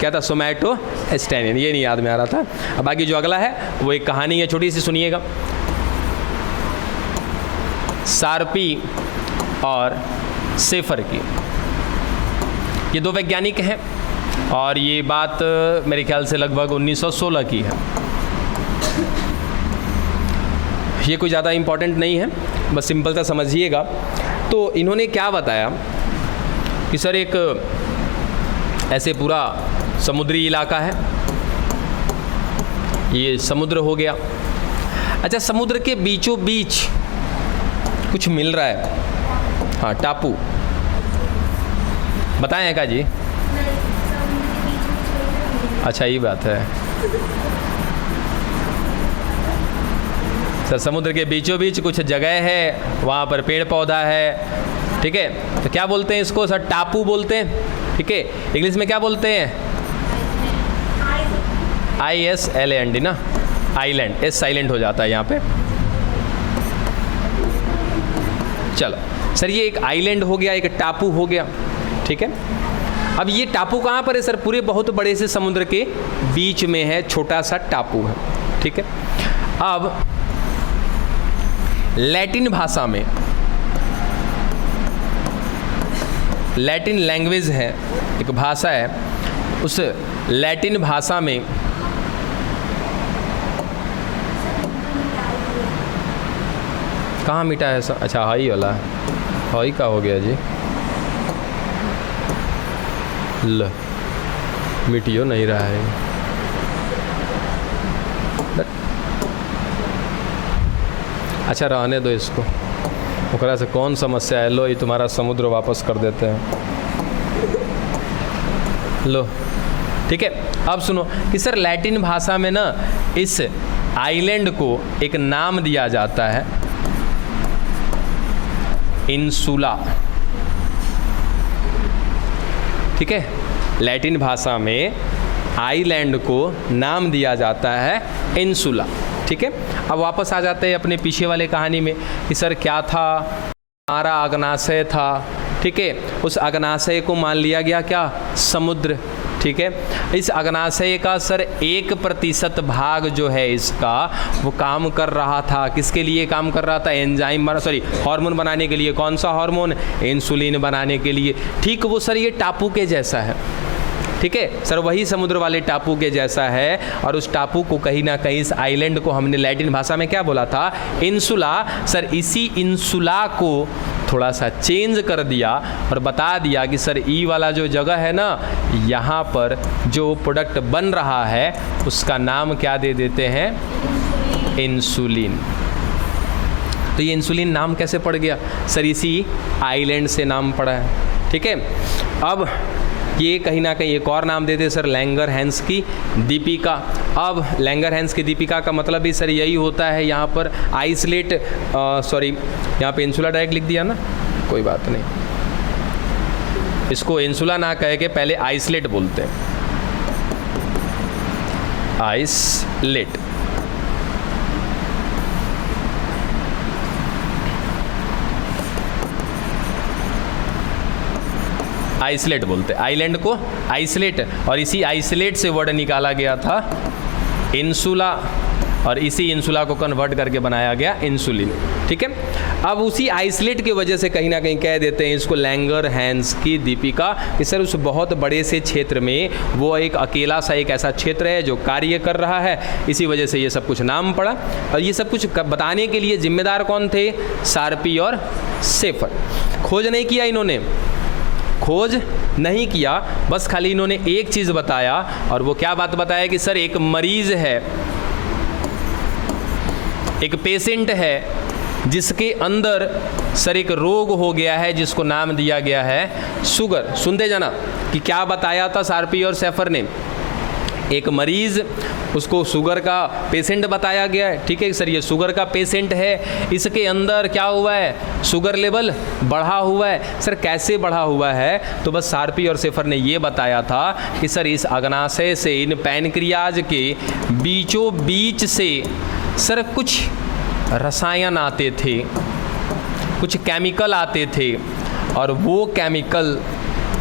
क्या था, सोमैटोस्टैनिन, ये नहीं याद में आ रहा था। अब बाकी जो अगला है वो एक कहानी है, छोटी सी सुनिएगा। शार्पी और शेफर की, ये दो वैज्ञानिक हैं और ये बात मेरे ख्याल से लगभग 1916 की है। ये कोई ज़्यादा इम्पोर्टेंट नहीं है, बस सिंपल सा समझिएगा। तो इन्होंने क्या बताया कि सर एक ऐसे पूरा समुद्री इलाका है, ये समुद्र हो गया। अच्छा, समुद्र के बीचों बीच कुछ मिल रहा है, हाँ, टापू, बताएं का जी? अच्छा, ये बात है सर, समुद्र के बीचों बीच कुछ जगह है, वहाँ पर पेड़ पौधा है। ठीक है, तो क्या बोलते हैं इसको सर, टापू बोलते हैं। ठीक है, इंग्लिश में क्या बोलते हैं, ISLAND ना, आइलैंड, एस साइलेंट हो जाता है यहाँ पे। चलो सर, ये एक आइलैंड हो गया, एक टापू हो गया। ठीक है, अब ये टापू कहाँ पर है सर, पूरे बहुत बड़े से समुद्र के बीच में है, छोटा सा टापू है। ठीक है, अब लैटिन भाषा में, लैटिन लैंग्वेज है, एक भाषा है, उस लैटिन भाषा में कहाँ मिटा है सर, अच्छा हाई वाला, हाई का हो गया जी, ल मिटियो नहीं रहा है। अच्छा रहने दो इसको, ओकरा से कौन समस्या है, लो ये तुम्हारा समुद्र वापस कर देते हैं, लो। ठीक है, अब सुनो कि सर लैटिन भाषा में ना इस आइलैंड को एक नाम दिया जाता है, इंसुला। ठीक है, लैटिन भाषा में आइलैंड को नाम दिया जाता है इंसुला। ठीक है, अब वापस आ जाते हैं अपने पीछे वाले कहानी में कि सर क्या था, हमारा अग्नाशय था। ठीक है, उस अग्नाशय को मान लिया गया क्या, समुद्र। ठीक है, इस अग्नाशय का सर 1% भाग जो है इसका, वो काम कर रहा था, किसके लिए काम कर रहा था, एंजाइम हार्मोन बनाने के लिए। कौन सा हार्मोन, इंसुलिन बनाने के लिए। ठीक, वो सर ये टापू के जैसा है। ठीक है सर, वही समुद्र वाले टापू के जैसा है, और उस टापू को कहीं ना कहीं, इस आइलैंड को हमने लैटिन भाषा में क्या बोला था, इंसुला। सर इसी इंसुला को थोड़ा सा चेंज कर दिया और बता दिया कि सर ई वाला जो जगह है ना, यहाँ पर जो प्रोडक्ट बन रहा है उसका नाम क्या दे देते हैं, इंसुलिन। तो ये इंसुलिन नाम कैसे पड़ गया सर, इसी आइलैंड से नाम पड़ा है। ठीक है, अब ये कहीं ना कहीं एक और नाम देते सर, लैंगरहैंस की दीपिका। अब लैंगरहैंस की दीपिका का मतलब भी सर यही होता है, यहाँ पर आइसोलेट, यहाँ पे इंसुला डायरेक्ट लिख दिया ना, कोई बात नहीं, इसको इंसुला ना कह के पहले आइसोलेट बोलते हैं, आइसोलेट। आइसोलेट बोलते, आइलैंड को आइसोलेट, और इसी आइसोलेट से वर्ड निकाला गया था इंसुला, और इसी इंसुला को कन्वर्ट करके बनाया गया इंसुलिन। ठीक है, अब उसी आइसोलेट की वजह से कहीं ना कहीं कह देते हैं इसको लैंगरहैंस की दीपिका, कि सर उस बहुत बड़े से क्षेत्र में वो एक अकेला सा एक ऐसा क्षेत्र है जो कार्य कर रहा है, इसी वजह से ये सब कुछ नाम पड़ा। और ये सब कुछ बताने के लिए जिम्मेदार कौन थे, शार्पी और शेफर। खोज नहीं किया इन्होंने, खोज नहीं किया, बस खाली इन्होंने एक चीज़ बताया, और वो क्या बात बताया कि सर एक मरीज़ है, एक पेशेंट है, जिसके अंदर सर एक रोग हो गया है जिसको नाम दिया गया है शुगर। सुनते जाना कि क्या बताया था सार्पी और सैफर ने। एक मरीज़, उसको शुगर का पेशेंट बताया गया है, ठीक है सर, ये शुगर का पेशेंट है, इसके अंदर क्या हुआ है, शुगर लेवल बढ़ा हुआ है। सर कैसे बढ़ा हुआ है, तो बस सार्पी और सैफर ने ये बताया था कि सर इस अग्नाशय से, इन पैनक्रियाज के बीचों बीच से सर कुछ रसायन आते थे, कुछ केमिकल आते थे, और वो केमिकल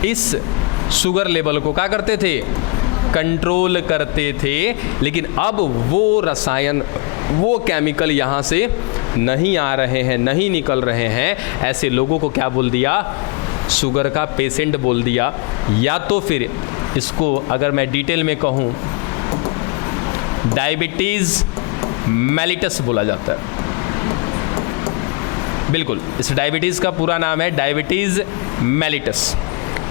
इस शुगर लेवल को क्या करते थे, कंट्रोल करते थे। लेकिन अब वो रसायन, वो केमिकल यहाँ से नहीं आ रहे हैं, नहीं निकल रहे हैं। ऐसे लोगों को क्या बोल दिया, शुगर का पेशेंट बोल दिया। या तो फिर इसको अगर मैं डिटेल में कहूँ, डायबिटीज़ मेलिटस बोला जाता है। बिल्कुल, इस डायबिटीज़ का पूरा नाम है डायबिटीज़ मेलिटस।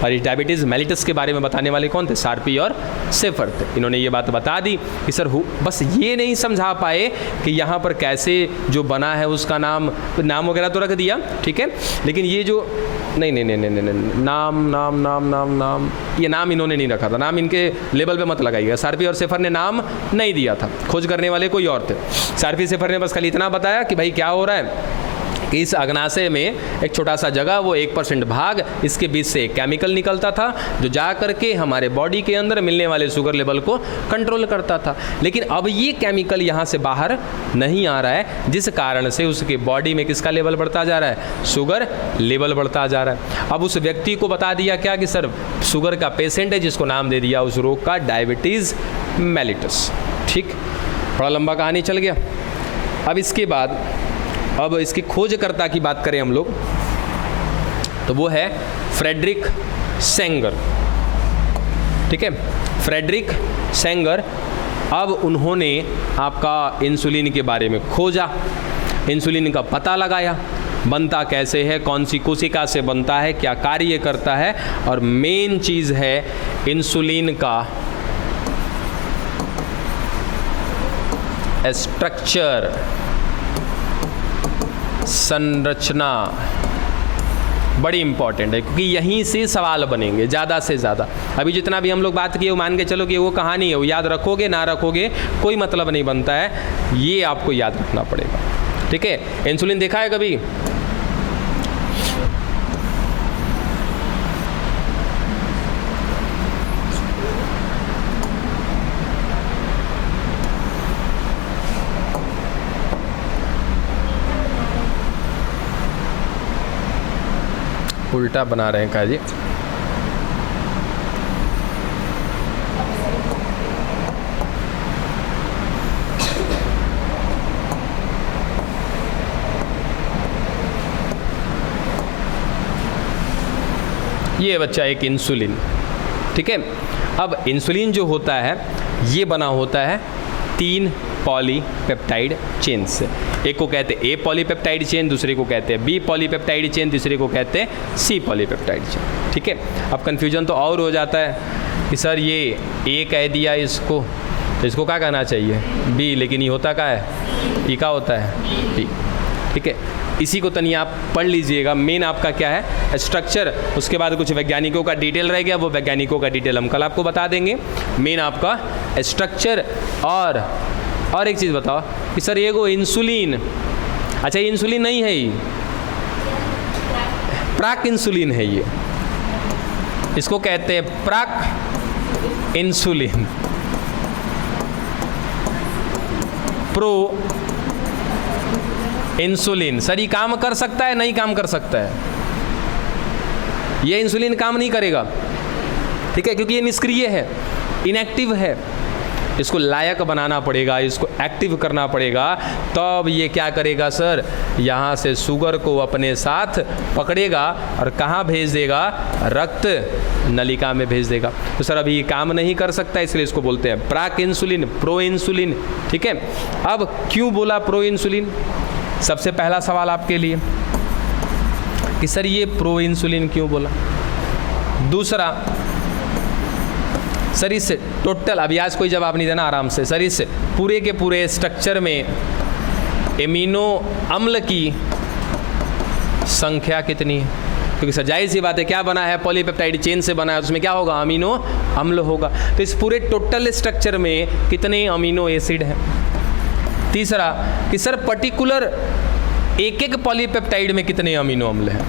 और इस डायबिटीज़ मेलिटस के बारे में बताने वाले कौन थे, सार्पी और सैफर थे। इन्होंने ये बात बता दी कि सर बस ये नहीं समझा पाए कि यहाँ पर कैसे जो बना है उसका नाम वगैरह तो रख दिया, ठीक है, लेकिन ये जो नहीं, नाम ये नाम इन्होंने नहीं रखा था, नाम इनके लेवल पे मत लगाइएगा। सार्पी और सैफर ने नाम नहीं दिया था, खोज करने वाले कोई और थे। सार्पी सैफर ने बस खाली इतना बताया कि भाई क्या हो रहा है, इस अग्नाशय में एक छोटा सा जगह, वो 1% भाग, इसके बीच से एक केमिकल निकलता था जो जा करके हमारे बॉडी के अंदर मिलने वाले शुगर लेवल को कंट्रोल करता था। लेकिन अब ये केमिकल यहाँ से बाहर नहीं आ रहा है, जिस कारण से उसके बॉडी में किसका लेवल बढ़ता जा रहा है, शुगर लेवल बढ़ता जा रहा है। अब उस व्यक्ति को बता दिया क्या कि सर शुगर का पेशेंट है, जिसको नाम दे दिया उस रोग का डायबिटीज़ मेलिटस। ठीक, बड़ा लंबा कहानी चल गया। अब इसके बाद अब इसकी खोजकर्ता की बात करें हम लोग, तो वो है फ्रेडरिक सेंगर, ठीक है, फ्रेडरिक सेंगर। अब उन्होंने आपका इंसुलिन के बारे में खोजा, इंसुलिन का पता लगाया, बनता कैसे है, कौन सी कोशिका से बनता है, क्या कार्य करता है, और मेन चीज़ है इंसुलिन का स्ट्रक्चर, संरचना बड़ी इंपॉर्टेंट है, क्योंकि यहीं से सवाल बनेंगे ज़्यादा से ज़्यादा। अभी जितना भी हम लोग बात किए वो मान के चलो कि वो कहानी है, वो याद रखोगे ना रखोगे कोई मतलब नहीं बनता है, ये आपको याद रखना पड़ेगा, ठीक है। इंसुलिन देखा है कभी? उल्टा बना रहे हैं काजी। ये बच्चा एक इंसुलिन, ठीक है। अब इंसुलिन जो होता है ये बना होता है 3 पॉलीपेप्टाइड चेन से। एक को कहते हैं ए पॉलीपेप्टाइड चेन, दूसरे को कहते हैं बी पॉलीपेप्टाइड चेन, तीसरे को कहते हैं सी पॉलीपेप्टाइड चेन, ठीक है। अब कन्फ्यूजन तो और हो जाता है कि सर ये ए कह दिया इसको, तो इसको क्या कहना चाहिए, बी, लेकिन ये होता क्या है, ई का होता है बी, ठीक है। इसी को तनी आप पढ़ लीजिएगा। मेन आपका क्या है, स्ट्रक्चर, उसके बाद कुछ वैज्ञानिकों का डिटेल रह गया, वो वैज्ञानिकों का डिटेल हम कल आपको बता देंगे। मेन आपका स्ट्रक्चर। और एक चीज़ बताओ कि सर ये को इंसुलिन, अच्छा ये इंसुलिन नहीं है, ये प्राक इंसुलिन है, ये इसको कहते हैं प्राक इंसुलिन, प्रो इंसुलिन। सर ये काम कर सकता है, नहीं काम कर सकता है, ये इंसुलिन काम नहीं करेगा, ठीक है, क्योंकि ये निष्क्रिय है, इनएक्टिव है। इसको लायक बनाना पड़ेगा, इसको एक्टिव करना पड़ेगा, तब ये क्या करेगा सर, यहाँ से शुगर को अपने साथ पकड़ेगा और कहाँ भेज देगा, रक्त नलिका में भेज देगा। तो सर अभी ये काम नहीं कर सकता, इसलिए इसको बोलते हैं प्राक इंसुलिन, प्रो इंसुलिन, ठीक है। अब क्यों बोला प्रो इंसुलिन, सबसे पहला सवाल आपके लिए कि सर ये प्रो इंसुलिन क्यों बोला। दूसरा, सर इस टोटल, अभी आज कोई जवाब नहीं देना, आराम से, सर इस पूरे के पूरे स्ट्रक्चर में एमिनो अम्ल की संख्या कितनी है? क्योंकि सर जाहिर सी बात है, क्या बना है, पॉलीपेप्टाइड चेन से बना है, उसमें क्या होगा, अमीनो अम्ल होगा। तो इस पूरे टोटल स्ट्रक्चर में कितने अमीनो एसिड हैं? तीसरा कि सर पर्टिकुलर एक एक पॉलीपेप्टाइड में कितने अमीनो अम्ल हैं?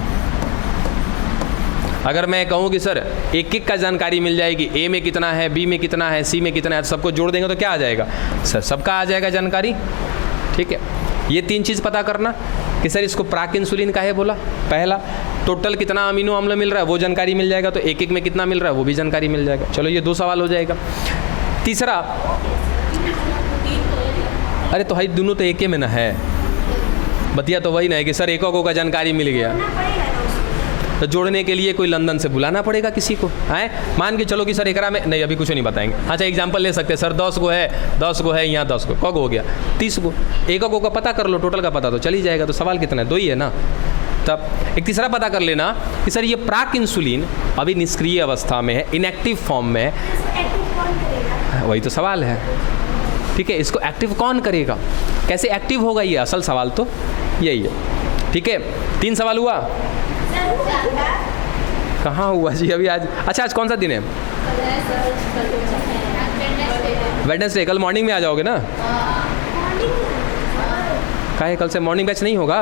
अगर मैं कहूँ कि सर एक एक का जानकारी मिल जाएगी, ए में कितना है, बी में कितना है, सी में कितना है, सबको जोड़ देंगे तो क्या आ जाएगा? सर सबका आ जाएगा जानकारी। ठीक है, ये 3 चीज़ पता करना कि सर इसको प्राक इंसुलिन काहे बोला। पहला, टोटल कितना अमीनो अम्ल मिल रहा है वो जानकारी मिल जाएगा, तो एक एक में कितना मिल रहा है वो भी जानकारी मिल जाएगा। चलो ये 2 सवाल हो जाएगा। तीसरा, अरे तो भाई दोनों तो एक ही में ना है, बतिया तो वही ना है कि सर एक का जानकारी मिल गया, तो जोड़ने के लिए कोई लंदन से बुलाना पड़ेगा किसी को। आए मान के चलो कि सर एकरा में नहीं, अभी कुछ नहीं बताएंगे। अच्छा एग्जांपल ले सकते हैं, सर 10 गो है यहाँ 10 गो, कौ हो गया 30 गो, एक का पता कर लो, टोटल का पता तो चल ही जाएगा। तो सवाल कितना है, 2 ही है ना। तब एक तीसरा पता कर लेना कि सर ये प्राक इंसुलिन अभी निष्क्रिय अवस्था में है, इनएक्टिव फॉर्म में है, वही तो सवाल है। ठीक है, इसको एक्टिव कौन करेगा, कैसे एक्टिव होगा, ये असल सवाल तो यही है। ठीक है, 3 सवाल हुआ। कहाँ हुआ जी अभी? आज अच्छा, आज कौन सा दिन है? वेडनेसडे। कल मॉर्निंग में आ जाओगे ना? काहे कल से मॉर्निंग बैच नहीं होगा?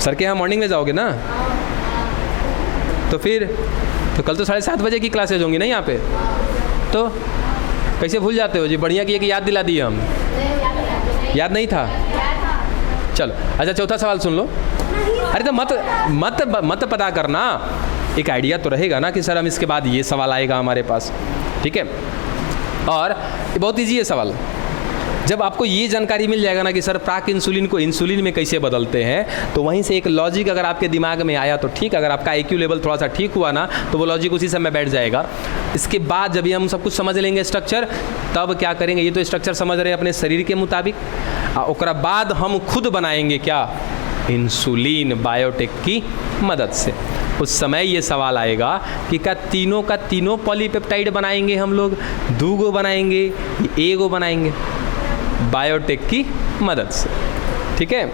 सर के यहाँ मॉर्निंग में जाओगे ना? तो फिर तो कल तो 7:30 बजे की क्लासेज होंगी ना यहाँ पे, तो कैसे भूल जाते हो जी? बढ़िया किए कि याद दिला दिए हम। याद नहीं था? चलो अच्छा, चौथा सवाल सुन लो। अरे तो मत पता करना, एक आइडिया तो रहेगा ना कि सर हम इसके बाद ये सवाल आएगा हमारे पास। ठीक है, और बहुत ईजी है सवाल। जब आपको ये जानकारी मिल जाएगा ना कि सर प्राक इंसुलिन को इंसुलिन में कैसे बदलते हैं, तो वहीं से एक लॉजिक अगर आपके दिमाग में आया तो ठीक, अगर आपका IQ लेवल थोड़ा सा ठीक हुआ ना तो वो लॉजिक उसी समय बैठ जाएगा। इसके बाद जब ये हम सब कुछ समझ लेंगे स्ट्रक्चर, तब क्या करेंगे, ये तो स्ट्रक्चर समझ रहे हैं अपने शरीर के मुताबिक, और बाद हम खुद बनाएंगे क्या, इंसुलिन बायोटेक की मदद से। उस समय ये सवाल आएगा कि क्या तीनों का तीनों पॉलीपेप्टाइड बनाएंगे हम लोग, 2 गो बनाएंगे, 1 गो बनाएंगे बायोटेक की मदद से। ठीक है।